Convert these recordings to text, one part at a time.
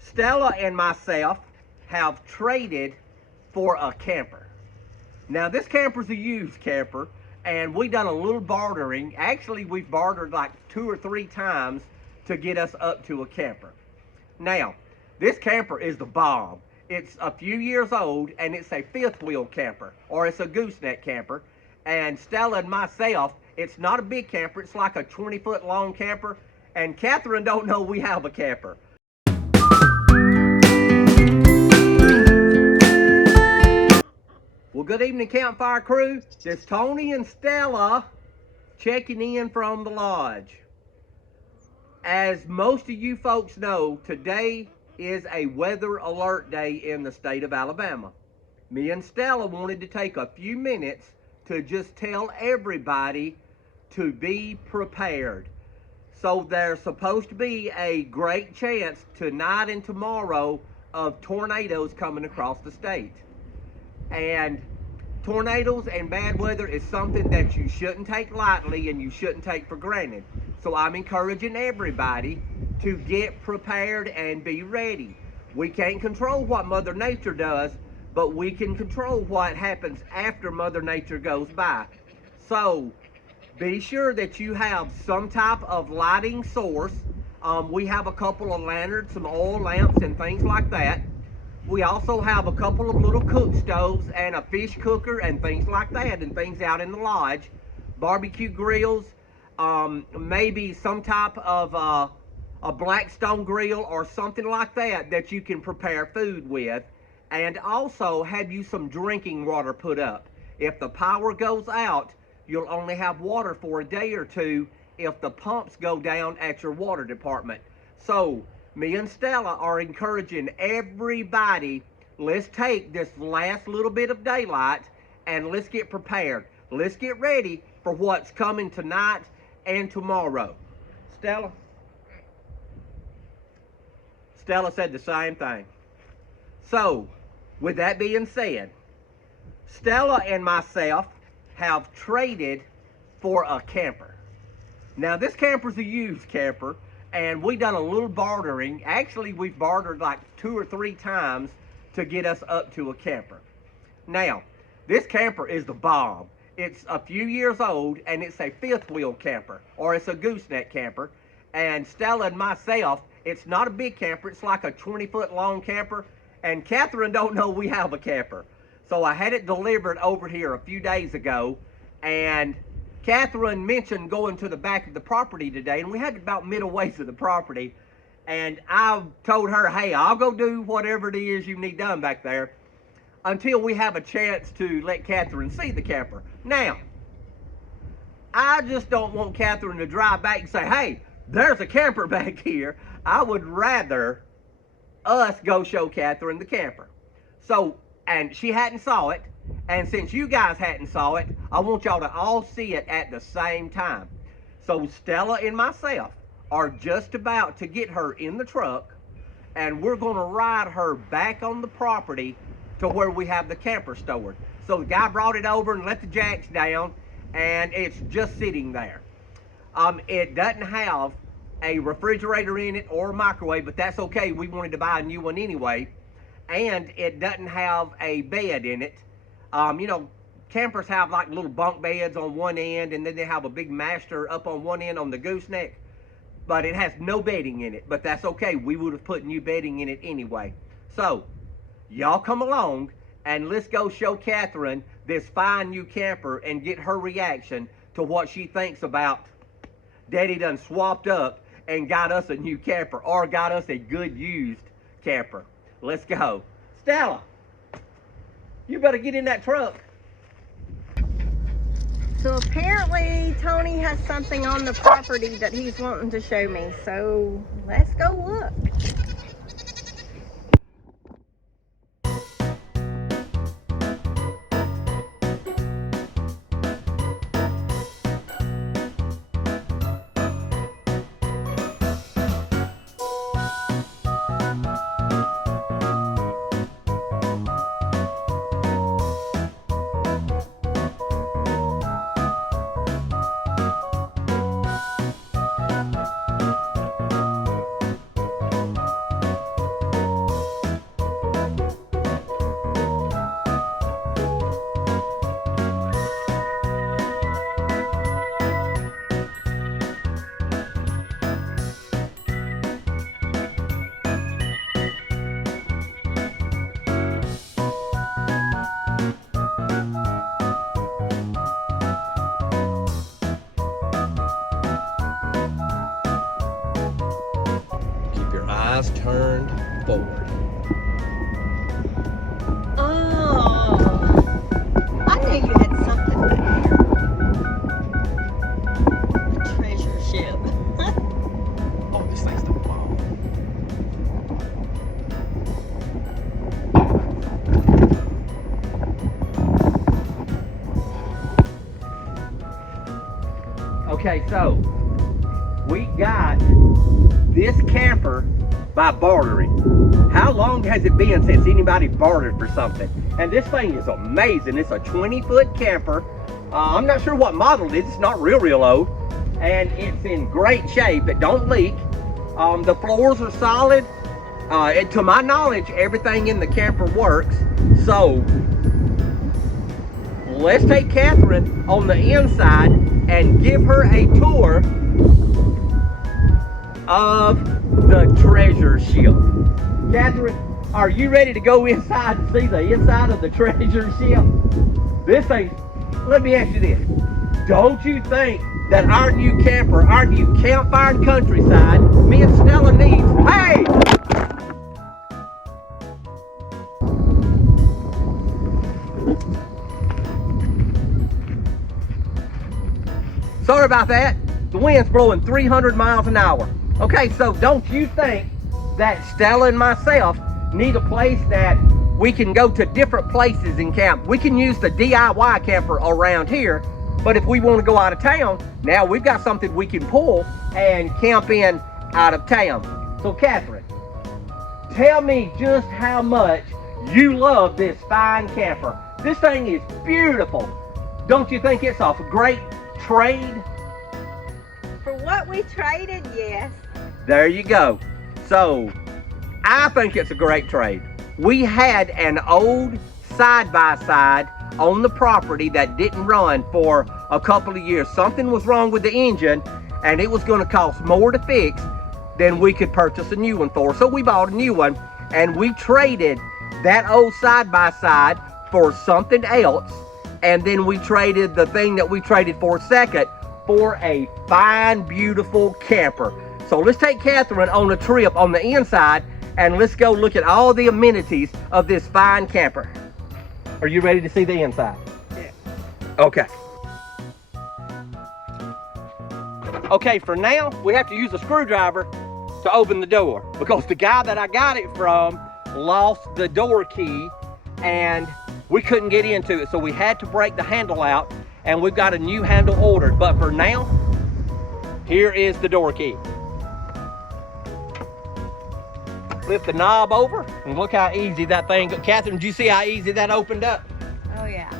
Stella and myself have traded for a camper. Now this camper's a used camper, and we done a little bartering. Actually, we've bartered like 2 or 3 times to get us up to a camper. Now, this camper is the bomb. It's a few years old, and it's a 5th wheel camper, or it's a gooseneck camper. And Stella and myself, it's not a big camper, it's like a 20-foot long camper, and Catherine don't know we have a camper. Well, good evening, Campfire crew. This is Tony and Stella checking in from the lodge. As most of you folks know, today is a weather alert day in the state of Alabama. Me and Stella wanted to take a few minutes to just tell everybody to be prepared. So there's supposed to be a great chance tonight and tomorrow of tornadoes coming across the state. And tornadoes and bad weather is something that you shouldn't take lightly and you shouldn't take for granted. So I'm encouraging everybody to get prepared and be ready. We can't control what Mother Nature does, but we can control what happens after Mother Nature goes by. So be sure that you have some type of lighting source. We have a couple of lanterns, some oil lamps and things like that. We also have a couple of little cook stoves and a fish cooker and things like that, and things out in the lodge. Barbecue grills, maybe some type of a Blackstone grill or something like that that you can prepare food with. And also have you some drinking water put up. If the power goes out, you'll only have water for a day or two if the pumps go down at your water department. So me and Stella are encouraging everybody, let's take this last little bit of daylight and let's get prepared. Let's get ready for what's coming tonight and tomorrow. Stella? Stella said the same thing. So, with that being said, Stella and myself have traded for a camper. Now this camper's a used camper, and we done a little bartering. Actually, we've bartered like 2 or 3 times to get us up to a camper. Now, this camper is the bomb. It's a few years old, and it's a 5th wheel camper, or it's a gooseneck camper. And Stella and myself, it's not a big camper, it's like a 20-foot long camper, and Catherine don't know we have a camper. So I had it delivered over here a few days ago, and Catherine mentioned going to the back of the property today, and we had about middle ways of the property, and I told her, hey, I'll go do whatever it is you need done back there until we have a chance to let Catherine see the camper. Now, I just don't want Catherine to drive back and say, hey, there's a camper back here. I would rather us go show Catherine the camper. So, and she hadn't saw it, and since you guys hadn't saw it, I want y'all to all see it at the same time. So Stella and myself are just about to get her in the truck, and we're gonna ride her back on the property to where we have the camper stored. So the guy brought it over and let the jacks down, and it's just sitting there. It doesn't have a refrigerator in it or a microwave, but that's okay. We wanted to buy a new one anyway. And it doesn't have a bed in it. You know, campers have like little bunk beds on one end, and then they have a big master up on one end on the gooseneck. But it has no bedding in it, but that's okay. We would have put new bedding in it anyway. So, y'all come along, and let's go show Catherine this fine new camper and get her reaction to what she thinks about Daddy done swapped up and got us a new camper, or got us a good used camper. Let's go. Stella, you better get in that truck. So apparently Tony has something on the property that he's wanting to show me. So let's go look. turned forward. Oh, I knew you had something back there. A treasure ship. Oh, this thing's the bomb. Okay, so we got this camper by bartering. How long has it been since anybody bartered for something? And this thing is amazing. It's a 20-foot camper. I'm not sure what model it is. It's not real old. And it's in great shape. It don't leak. The floors are solid. And to my knowledge, everything in the camper works. So let's take Catherine on the inside and give her a tour of the treasure ship. Catherine, are you ready to go inside and see the inside of the treasure ship? This thing, let me ask you this. Don't you think that our new camper, our new Campfire and Countryside, me and Stella needs, hey! Sorry about that. The wind's blowing 300 miles an hour. Okay, so don't you think that Stella and myself need a place that we can go to different places and camp? We can use the DIY camper around here, but if we want to go out of town, now we've got something we can pull and camp in out of town. So Catherine, tell me just how much you love this fine camper. This thing is beautiful. Don't you think it's a great trade? For what we traded, yes. There you go. So I think it's a great trade. We had an old side-by-side on the property that didn't run for a couple of years. Something was wrong with the engine and it was going to cost more to fix than we could purchase a new one for. So we bought a new one and we traded that old side-by-side for something else. And then we traded the thing that we traded for second for a fine, beautiful camper. So let's take Catherine on a trip on the inside and let's go look at all the amenities of this fine camper. Are you ready to see the inside? Yeah. Okay. Okay, for now, we have to use a screwdriver to open the door because the guy that I got it from lost the door key and we couldn't get into it. So we had to break the handle out and we've got a new handle ordered. But for now, here is the door key. Flip the knob over and look how easy that thing goes. Catherine, did you see how easy that opened up? Oh yeah.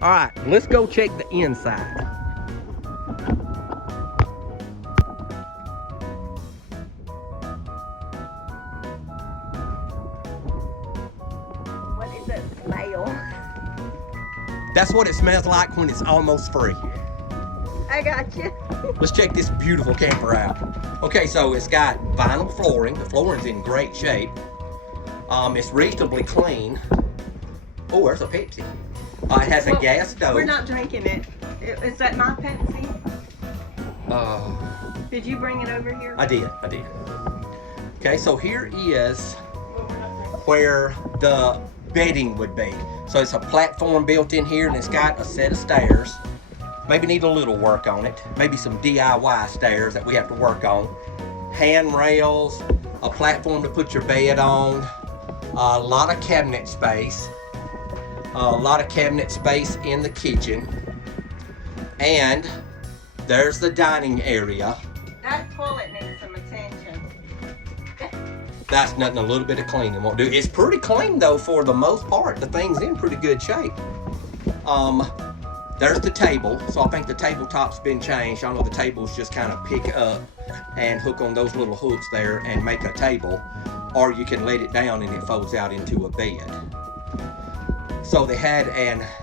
All right, let's go check the inside. What is that smell? That's what it smells like when it's almost free. I got you. Let's check this beautiful camper out. Okay, so it's got vinyl flooring. The flooring's in great shape. It's reasonably clean. Oh, there's a Pepsi. It has a gas stove. We're not drinking it. Is that my Pepsi? Did you bring it over here? I did. Okay, so here is where the bedding would be. So it's a platform built in here and it's got a set of stairs. Maybe need a little work on it. Maybe some DIY stairs that we have to work on. Handrails, a platform to put your bed on, a lot of cabinet space, in the kitchen. And there's the dining area. That toilet needs some attention. That's nothing a little bit of cleaning won't do. It's pretty clean though for the most part. The thing's in pretty good shape. There's the table. So I think the tabletop's been changed. I know the tables just kind of pick up and hook on those little hooks there and make a table. Or you can let it down and it folds out into a bed. So they had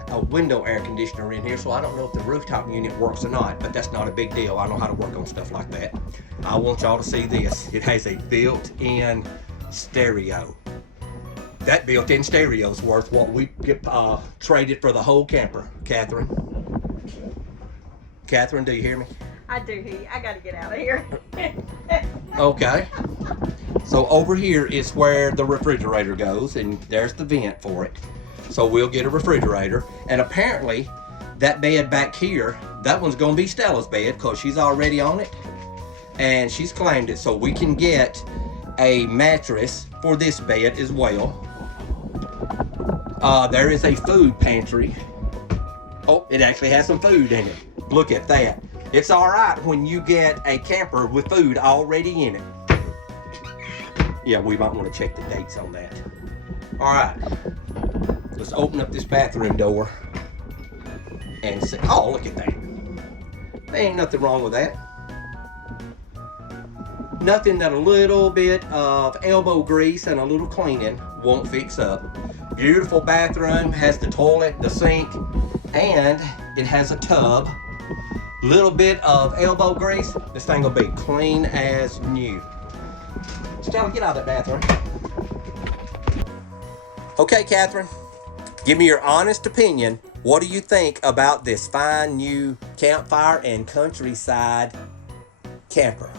a window air conditioner in here, so I don't know if the rooftop unit works or not, but that's not a big deal. I know how to work on stuff like that. I want y'all to see this. It has a built-in stereo. That built-in stereo is worth what we get traded for the whole camper. Catherine, do you hear me? I do heat. I gotta get out of here. Okay. So over here is where the refrigerator goes, and there's the vent for it. So we'll get a refrigerator. And apparently, that bed back here, that one's gonna be Stella's bed because she's already on it. And she's claimed it. So we can get a mattress for this bed as well. There is a food pantry. Oh, it actually has some food in it. Look at that. It's all right when you get a camper with food already in it. Yeah, we might want to check the dates on that. All right, let's open up this bathroom door and see. Oh, look at that. There ain't nothing wrong with that. Nothing that a little bit of elbow grease and a little cleaning won't fix up. Beautiful bathroom, has the toilet, the sink, and it has a tub. Little bit of elbow grease, this thing will be clean as new. Stella, get out of that bathroom. Okay, Catherine, give me your honest opinion. What do you think about this fine new Campfire and Countryside camper?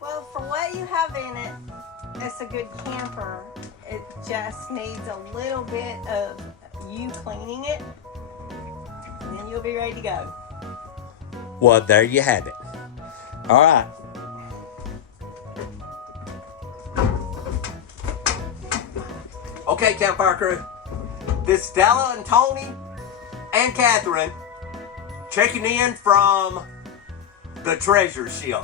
Well, for what you have in it, it's a good camper. It just needs a little bit of you cleaning it, and then you'll be ready to go. Well, there you have it. All right. Okay, Campfire crew. This is Stella and Tony and Catherine checking in from the treasure ship.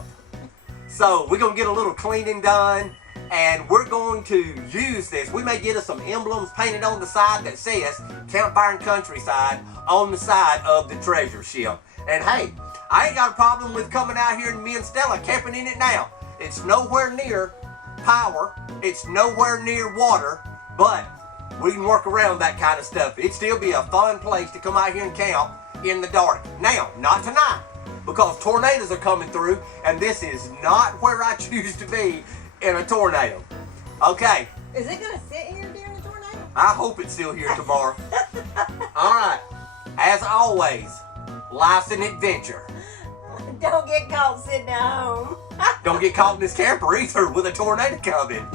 So we're going to get a little cleaning done, and we're going to use this. We may get us some emblems painted on the side that says Campfire and Countryside on the side of the treasure ship. And hey, I ain't got a problem with coming out here and me and Stella camping in it now. It's nowhere near power. It's nowhere near water, but we can work around that kind of stuff. It'd still be a fun place to come out here and camp in the dark. Now, not tonight, because tornadoes are coming through, and this is not where I choose to be in a tornado. Okay. Is it going to sit here during the tornado? I hope it's still here tomorrow. All right. As always, life's an adventure. Don't get caught sitting at home. Don't get caught in this camper either with a tornado coming.